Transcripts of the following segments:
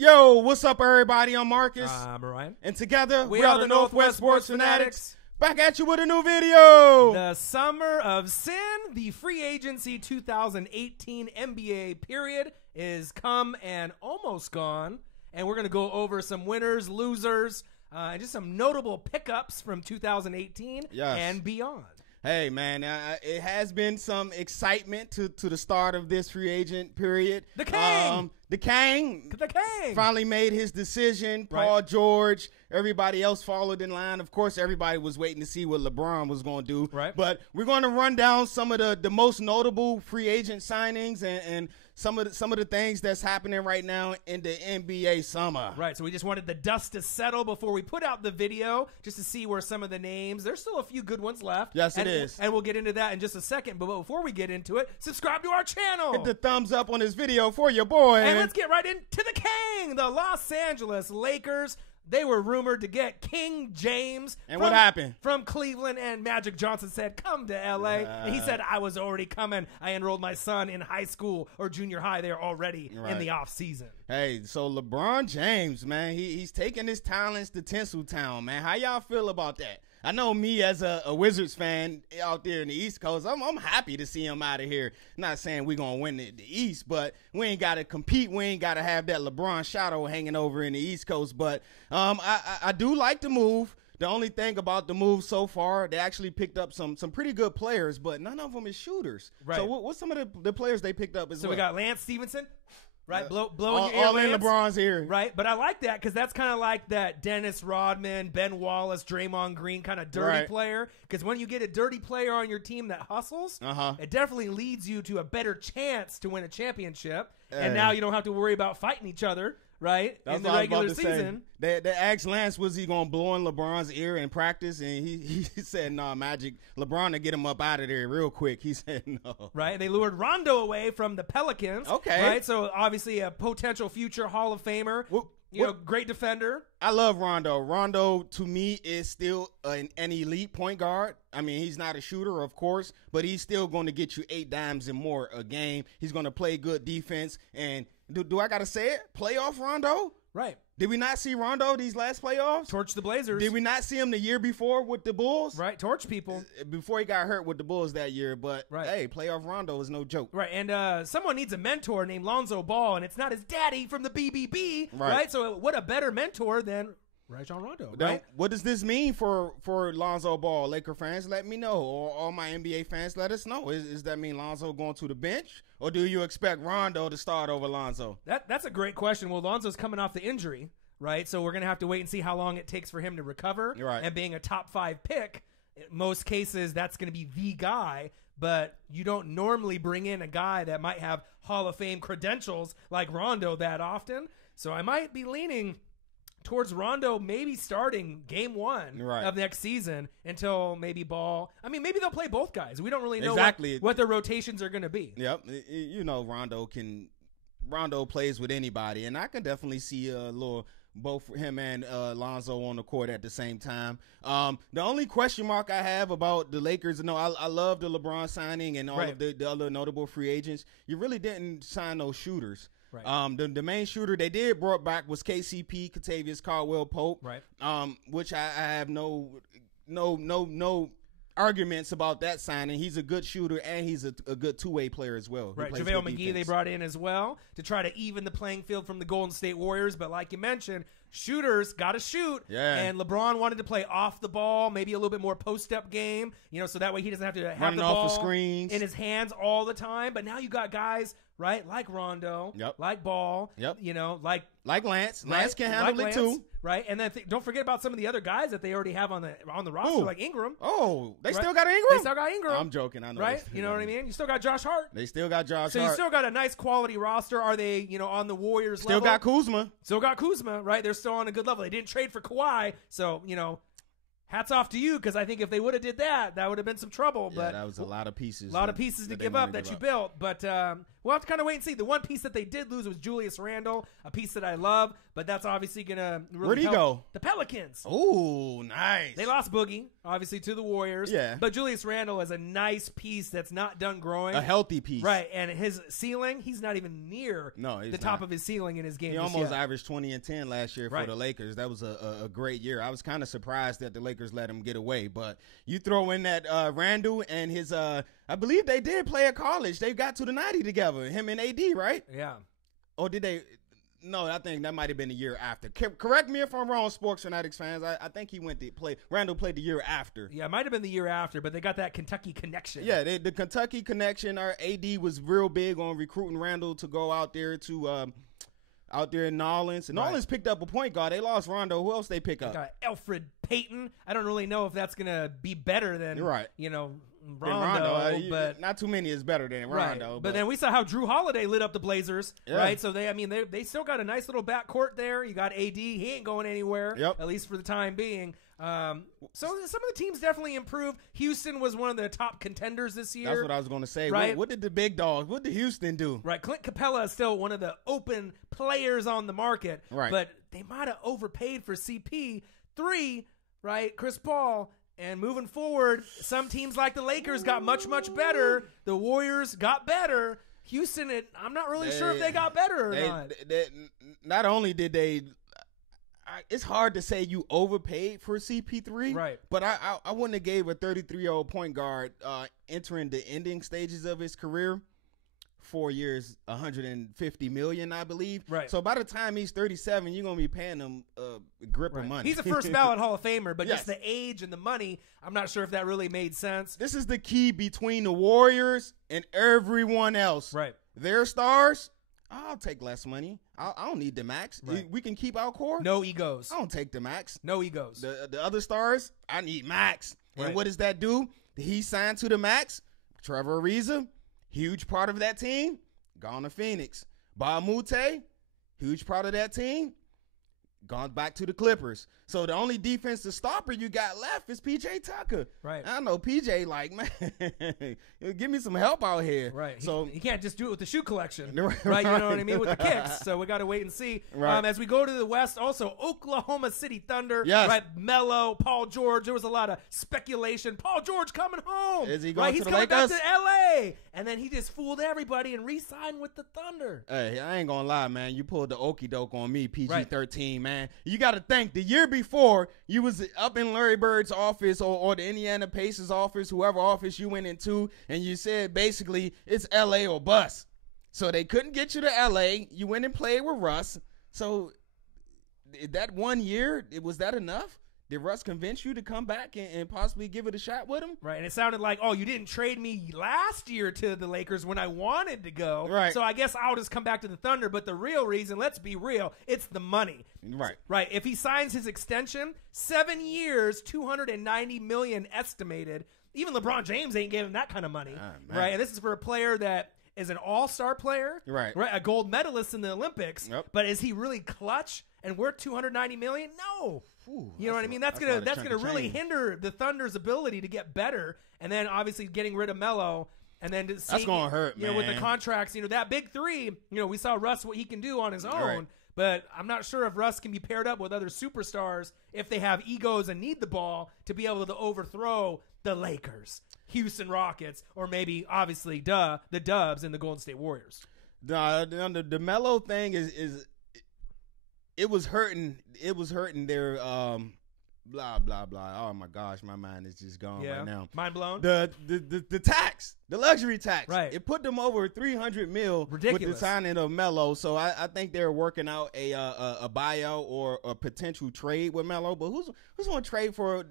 Yo, what's up, everybody? I'm Marcus. I'm Ryan. And together, we are the Northwest Sports Fanatics. Back at you with a new video. The Summer of Sin, the free agency 2018 NBA period is come and almost gone. And we're going to go over some winners, losers, and just some notable pickups from 2018 and beyond. Hey, man, it has been some excitement to the start of this free agent period. The King! The King finally made his decision. Paul George, everybody else followed in line. Of course, everybody was waiting to see what LeBron was going to do. Right. But we're going to run down some of the most notable free agent signings and some of the things that's happening right now in the NBA summer. Right, so we just wanted the dust to settle before we put out the video, just to see where some of the names. There's still a few good ones left. Yes, it is. And we'll get into that in just a second. But before we get into it, subscribe to our channel. Hit the thumbs up on this video for your boy. And let's get right into the King, the Los Angeles Lakers. They were rumored to get King James. And what happened? From Cleveland, and Magic Johnson said, come to L.A. And he said, I was already coming. I enrolled my son in high school or junior high there already in the offseason. Hey, so LeBron James, man, he's taking his talents to Tinseltown, man. How y'all feel about that? I know me as a Wizards fan out there in the East Coast, I'm happy to see him out of here. Not saying we're going to win the East, but we ain't got to compete. We ain't got to have that LeBron shadow hanging over in the East Coast. But I do like the move. The only thing about the move so far, they actually picked up some pretty good players, but none of them is shooters. Right. So what's some of the players they picked up as well? So we got Lance Stevenson. Right, blowing your ear, all in Lance. LeBron's ear. Right, but I like that because that's kind of like that Dennis Rodman, Ben Wallace, Draymond Green kind of dirty player. Because when you get a dirty player on your team that hustles, it definitely leads you to a better chance to win a championship. And now you don't have to worry about fighting each other. Right, in the regular season. They asked Lance, was he going to blow in LeBron's ear in practice? And he said, no, Magic. LeBron to get him up out of there real quick. He said no. Right, and they lured Rondo away from the Pelicans. Okay. Right, so obviously a potential future Hall of Famer. Great defender. I love Rondo. Rondo, to me, is still an elite point guard. I mean, he's not a shooter, of course, but he's still going to get you 8 dimes and more a game. He's going to play good defense. And do I got to say it? Playoff Rondo? Right. Did we not see Rondo these last playoffs? Torch the Blazers. Did we not see him the year before with the Bulls? Right, torch people. Before he got hurt with the Bulls that year. But, hey, playoff Rondo is no joke. Right, and someone needs a mentor named Lonzo Ball, and it's not his daddy from the BBB, right? So what a better mentor than Rajon Rondo, right? What does this mean for Lonzo Ball? Laker fans, let me know. Or all my NBA fans, let us know. Does that mean Lonzo going to the bench? Or do you expect Rondo to start over Lonzo? That's a great question. Well, Lonzo's coming off the injury, right? So we're going to have to wait and see how long it takes for him to recover. Right. And being a top 5 pick, in most cases, that's going to be the guy. But you don't normally bring in a guy that might have Hall of Fame credentials like Rondo that often. So I might be leaning towards Rondo maybe starting game 1 of next season until maybe Ball. I mean, maybe they'll play both guys. We don't really know what their rotations are going to be. Yep. You know, Rondo plays with anybody, and I can definitely see a little both him and Lonzo on the court at the same time. The only question mark I have about the Lakers, I love the LeBron signing and all of the other notable free agents. You really didn't sign those shooters. Right. The main shooter they did brought back was KCP, Kentavious Caldwell-Pope. Right. Which I have no arguments about that signing. He's a good shooter and he's a good two-way player as well. Right. JaVale McGee they brought in as well to try to even the playing field from the Golden State Warriors. But like you mentioned, shooters got to shoot. Yeah. And LeBron wanted to play off the ball, maybe a little bit more post-up game, so that way he doesn't have to have the ball in his hands all the time. But now you got guys, right, like Rondo, like Ball, like Lance. Lance can handle it too. Right, and then don't forget about some of the other guys that they already have on the roster, like Ingram. Oh, they still got Ingram? They still got Ingram. I'm joking. I know. Right? You know what I mean? You still got Josh Hart. They still got Josh Hart. So you still got a nice quality roster. Are they, on the Warriors level? Still got Kuzma. Still got Kuzma, right? They're still on a good level. They didn't trade for Kawhi, so, hats off to you, because I think if they would have did that, that would have been some trouble. Yeah, But that was a lot of pieces. A lot of pieces to give up that you built. But we'll have to kind of wait and see. The one piece that they did lose was Julius Randle, a piece that I love, but that's obviously going to really Where'd he go? The Pelicans. Oh, nice. They lost Boogie, obviously, to the Warriors. Yeah. But Julius Randle is a nice piece that's not done growing. A healthy piece. Right. And his ceiling, he's not even near the top of his ceiling in his game. He almost averaged 20 and 10 last year for the Lakers. That was a great year. I was kind of surprised that the Lakers let him get away. But you throw in that Randle and his I believe they did play at college. They got to the 90 together, him and AD, right? Yeah. Or did they? No, I think that might have been the year after. Correct me if I'm wrong, Sports Fanatics fans. I think he went to play. Randle played the year after. Yeah, it might have been the year after, but they got that Kentucky connection. Yeah, the Kentucky connection. Our AD was real big on recruiting Randle to go out there out there in Nolens. And Nolens picked up a point guard. They lost Rondo. Who else they pick up? They got Elfrid Payton. I don't really know if that's going to be better than, Rondo, but not too many is better than Rondo. But then we saw how Drew Holiday lit up the Blazers, right? So they still got a nice little backcourt there. You got AD. He ain't going anywhere, at least for the time being. So some of the teams definitely improved. Houston was one of the top contenders this year. That's what I was going to say. Right? What did the big dogs, what did Houston do? Right. Clint Capella is still one of the open players on the market. Right. But they might have overpaid for CP3, right? Chris Paul. And moving forward, some teams like the Lakers got much, much better. The Warriors got better. Houston, I'm not really sure if they got better or not. Not only did they it's hard to say you overpaid for CP3, right? But I wouldn't have gave a 33-year-old point guard entering the ending stages of his career 4 years, $150 million, I believe. Right. So by the time he's 37, you're gonna be paying him a grip of money. He's a first ballot Hall of Famer, but just the age and the money, I'm not sure if that really made sense. This is the key between the Warriors and everyone else. Right. Their stars. I'll take less money. I don't need the max. Right. We can keep our core. No egos. I don't take the max. No egos. The other stars, I need max. Right. And what does that do? He signed to the max. Trevor Ariza, huge part of that team, gone to Phoenix. Bob Moute, huge part of that team, gone back to the Clippers. So the only defensive stopper you got left is P.J. Tucker. Right. I know P.J. like, man, give me some help out here. Right. So he can't just do it with the shoe collection. Right. You know what I mean? With the kicks. So we got to wait and see. Right. As we go to the West, also Oklahoma City Thunder. Yes. Right. Melo, Paul George. There was a lot of speculation. Paul George coming home. Is he going He's to the coming back Lakers? to L.A. And then he just fooled everybody and re-signed with the Thunder. Hey, I ain't gonna lie, man. You pulled the okie doke on me, PG-13, man. You got to think the year before you was up in Larry Bird's office or the Indiana Pacers office, whoever office you went into, and you said basically it's L.A. or bust. So they couldn't get you to L.A. You went and played with Russ. So that 1 year, was that enough? Did Russ convince you to come back and possibly give it a shot with him? Right, and it sounded like, you didn't trade me last year to the Lakers when I wanted to go. Right. So I guess I'll just come back to the Thunder. But the real reason, let's be real, it's the money. Right. Right. If he signs his extension, 7 years, $290 million estimated. Even LeBron James ain't giving that kind of money. Right. And this is for a player that is an all-star player. Right. A gold medalist in the Olympics. Yep. But is he really clutch and worth $290 million? No. Ooh, you know what I mean? That's gonna really hinder the Thunder's ability to get better, and then obviously getting rid of Melo, and then that's gonna hurt, man. With the contracts, that big three. We saw Russ what he can do on his own, right. But I'm not sure if Russ can be paired up with other superstars if they have egos and need the ball to be able to overthrow the Lakers, Houston Rockets, or maybe obviously the Dubs and the Golden State Warriors. The Melo thing is. It was hurting. It was hurting their blah blah blah. Oh my gosh, my mind is just gone right now. Mind blown. The tax, the luxury tax. Right. It put them over $300 million Ridiculous. with the signing of Melo. So I think they're working out a buyout or a potential trade with Melo. But who's going to trade for?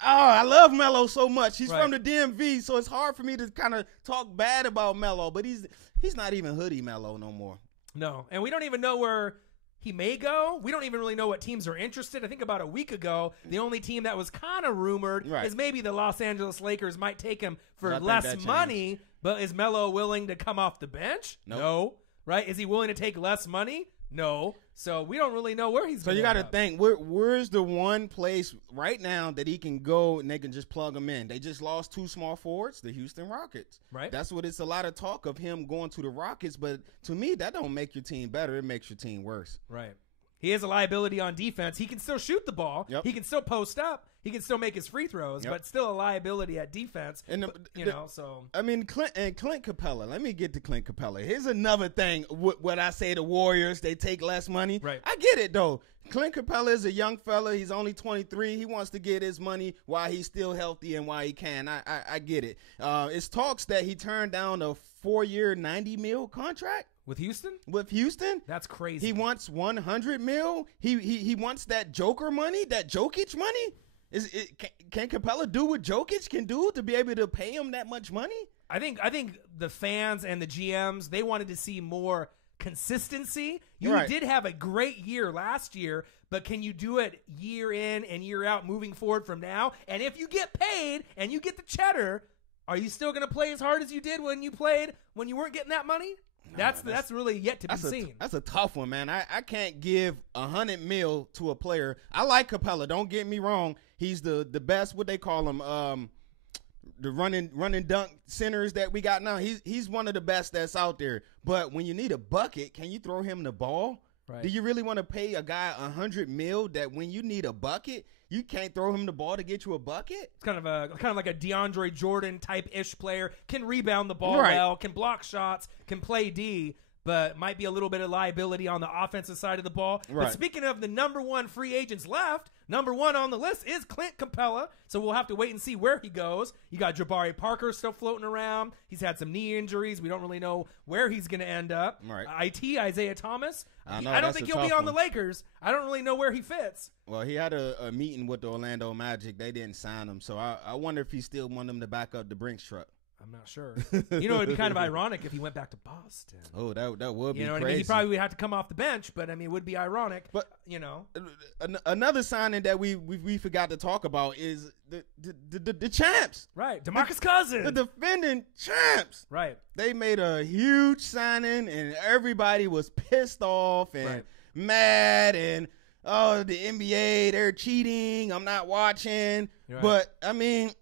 I love Melo so much. He's from the DMV, so it's hard for me to kind of talk bad about Melo. But he's not even hoodie Melo no more. No, and we don't even know where he may go. We don't even really know what teams are interested. I think about a week ago, the only team that was kind of rumored is maybe the Los Angeles Lakers might take him for less money, but is Melo willing to come off the bench? Nope. No. Right? Is he willing to take less money? No. So we don't really know where he's So going to you got to think, where's the one place right now that he can go and they can just plug him in? They just lost 2 small forwards, the Houston Rockets. Right. That's what it's a lot of talk of him going to the Rockets. But to me, that don't make your team better. It makes your team worse. Right. He has a liability on defense. He can still shoot the ball. Yep. He can still post up. He can still make his free throws, but still a liability at defense. And so I mean, Clint Capella. Let me get to Clint Capella. Here's another thing. What I say, the Warriors, they take less money. Right. I get it though. Clint Capella is a young fella. He's only 23. He wants to get his money while he's still healthy and while he can. I get it. It's talks that he turned down a 4-year, $90 million contract. with Houston? With Houston? That's crazy. He wants $100 million. He wants that Joker money, that Jokic money. Can Capella do what Jokic can do to be able to pay him that much money? I think the fans and the GMs, they wanted to see more consistency. You did have a great year last year, but can you do it year in and year out moving forward from now? And if you get paid and you get the cheddar, are you still going to play as hard as you did when you played when you weren't getting that money? That's really yet to be seen. That's a tough one, man. I can't give $100 million to a player. I like Capella. Don't get me wrong. He's the best. What they call him, the running dunk centers that we got now. He's one of the best that's out there. But when you need a bucket, can you throw him the ball? Right. Do you really want to pay a guy $100 million that when you need a bucket, you can't throw him the ball to get you a bucket? It's kind of like a DeAndre Jordan type ish player. Can rebound the ball well, can block shots, can play D, but might be a little bit of liability on the offensive side of the ball. Right. But speaking of the number one free agents left, number one on the list is Clint Capella. So we'll have to wait and see where he goes. You got Jabari Parker still floating around. He's had some knee injuries. We don't really know where he's going to end up. Right. Isaiah Thomas. I know, don't think he'll be on the Lakers. I don't really know where he fits. Well, he had a meeting with the Orlando Magic. They didn't sign him. So I wonder if he still want them to back up the Brinks truck. I'm not sure. You know, it'd be kind of ironic if he went back to Boston. Oh, that would be crazy. You know what I mean? He probably would have to come off the bench, but I mean, it would be ironic. But you know, another signing that we forgot to talk about is the champs. Right, DeMarcus Cousins, the defending champs. Right, they made a huge signing, and everybody was pissed off and mad, and oh, the NBA, they're cheating. I'm not watching. Right. But I mean,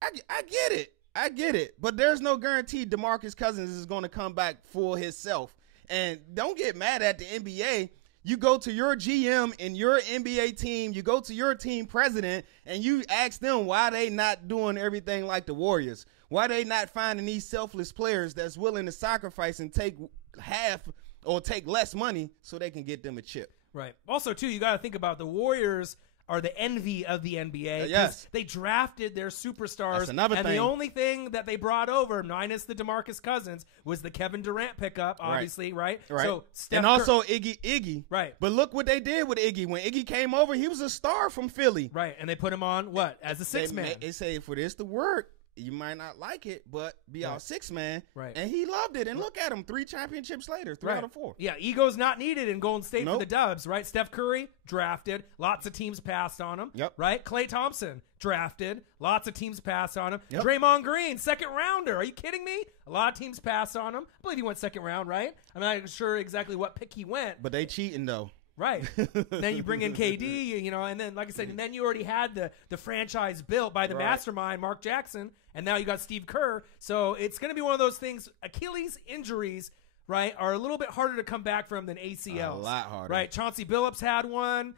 I get it. I get it, but there's no guarantee DeMarcus Cousins is going to come back for himself. And don't get mad at the NBA. You go to your GM and your NBA team, you go to your team president, and you ask them why they not doing everything like the Warriors. Why they not finding these selfless players that's willing to sacrifice and take half or take less money so they can get them a chip. Right. Also, too, you got to think about the Warriors are the envy of the NBA. Yes. They drafted their superstars. That's another thing. The only thing that they brought over, minus the DeMarcus Cousins, was the Kevin Durant pickup, obviously, right? So and also Iggy. Right. But look what they did with Iggy. When Iggy came over, he was a star from Philly. Right. And they put him on, what, as a six-man? They say for this to work, you might not like it, but be our 6-man. Right. And he loved it. And look at him, 3 championships later, 3 out of 4. Yeah, ego's not needed in Golden State for the Dubs, right? Steph Curry, drafted. Lots of teams passed on him. Yep. Right? Klay Thompson, drafted. Lots of teams passed on him. Yep. Draymond Green, second rounder. Are you kidding me? A lot of teams passed on him. I believe he went second round, right? I'm not sure exactly what pick he went. But they cheating, though. Right. Then you bring in KD, you know, and then, like I said, and then you already had the franchise built by the mastermind, Mark Jackson, and now you got Steve Kerr. So it's going to be one of those things. Achilles injuries, right, are a little bit harder to come back from than ACLs. A lot harder. Right. Chauncey Billups had one.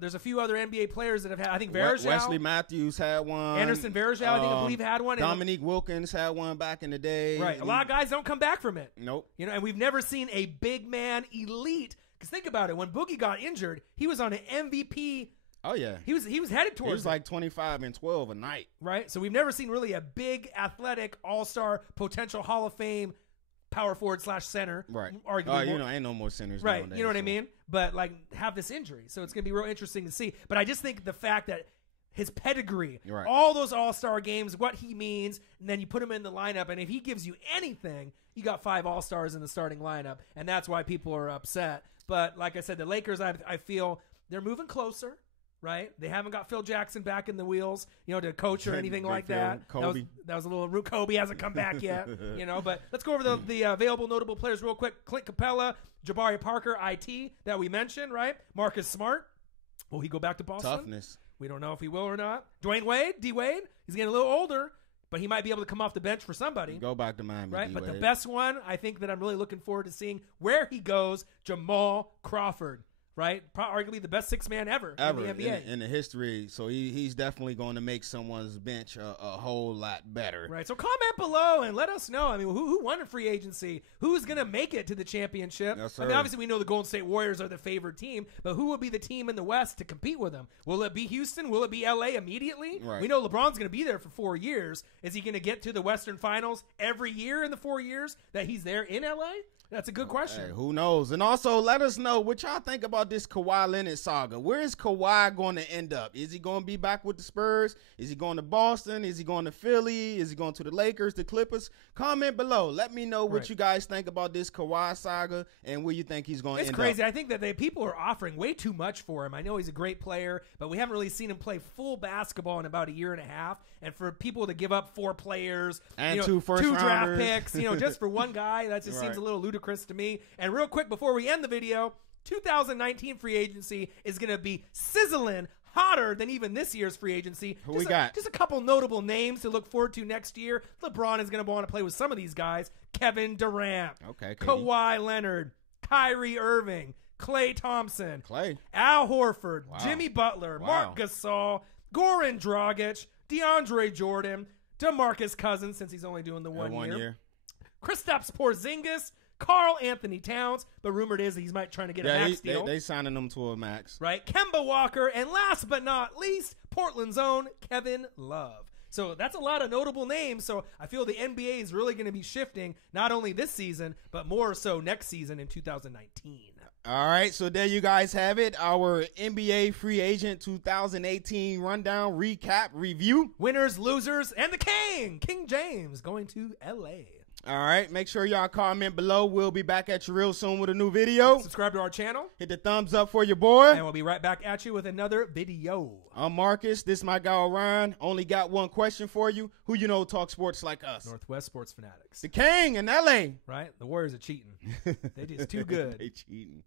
There's a few other NBA players that have had. I think Varejao. Wesley Matthews had one. Anderson Varejao, I believe, had one. Dominique Wilkins had one back in the day. Right. A lot of guys don't come back from it. Nope. You know, and we've never seen a big man elite. Because think about it, when Boogie got injured, he was on an MVP. Oh yeah, he was headed towards. He was like 25 and 12 a night. Right, so we've never seen really a big, athletic, all-star, potential Hall of Fame power forward / center. Right. Arguably, you know, ain't no more centers. Right. Nowadays, you know what I mean? But like have this injury, so it's gonna be real interesting to see. But I just think the fact that his pedigree, all those all-star games, what he means, and then you put him in the lineup, and if he gives you anything, you got 5 all-stars in the starting lineup, and that's why people are upset. But like I said, the Lakers, I feel they're moving closer. right? They haven't got Phil Jackson back in the wheels, to coach or anything like Phil, that. Kobe. That was a little root. Kobe hasn't come back yet, But let's go over the available notable players real quick. Clint Capella, Jabari Parker, IT that we mentioned, right? Marcus Smart. Will he go back to Boston? Toughness. We don't know if he will or not. Dwayne Wade, D-Wade, he's getting a little older, but he might be able to come off the bench for somebody. Go back to Miami, right? D-Wade. But the best one, I think that I'm really looking forward to seeing where he goes, Jamal Crawford. Right? Arguably the best six man ever in the NBA. In the history. So he's definitely going to make someone's bench a whole lot better. Right. So comment below and let us know. I mean, who won a free agency? Who's going to make it to the championship? Yes, sir. I mean, obviously we know the Golden State Warriors are the favored team, but who will be the team in the West to compete with them? Will it be Houston? Will it be LA immediately? Right. We know LeBron's going to be there for 4 years. Is he going to get to the Western Finals every year in the 4 years that he's there in LA? That's a good question. Hey, who knows? And also, let us know what y'all think about this Kawhi Leonard saga. Where is Kawhi going to end up? Is he going to be back with the Spurs? Is he going to Boston? Is he going to Philly? Is he going to the Lakers, the Clippers? Comment below. Let me know what you guys think about this Kawhi saga and where you think he's going to end up. It's crazy. I think that people are offering way too much for him. I know he's a great player, but we haven't really seen him play full basketball in about a year and a half. And for people to give up 4 players and two draft rounders. picks, just for one guy, that just seems a little ludicrous to me. And real quick before we end the video, 2019 free agency is going to be sizzling hotter than even this year's free agency. Who we got? Just a couple notable names to look forward to next year. LeBron is going to want to play with some of these guys. Kevin Durant. Okay. Kawhi Leonard. Kyrie Irving. Klay Thompson. Clay. Al Horford. Wow. Jimmy Butler. Wow. Mark Gasol. Goran Dragic. DeAndre Jordan. DeMarcus Cousins, since he's only doing the 1 year. Kristaps Porzingis. Karl Anthony Towns, but rumored is that he's might trying to get a max deal. They signing him to a max. Right. Kemba Walker, and last but not least, Portland's own Kevin Love. So that's a lot of notable names. So I feel the NBA is really going to be shifting not only this season, but more so next season in 2019. All right, so there you guys have it. Our NBA free agent 2018 rundown, recap, review. Winners, losers, and the King James, going to L.A. All right, make sure y'all comment below. We'll be back at you real soon with a new video. Subscribe to our channel. Hit the thumbs up for your boy. And we'll be right back at you with another video. I'm Marcus. This is my guy, Ryan. Only got one question for you. Who you know talk sports like us? Northwest Sports Fanatics. The King in L.A. Right? The Warriors are cheating. They're just too good. They cheating.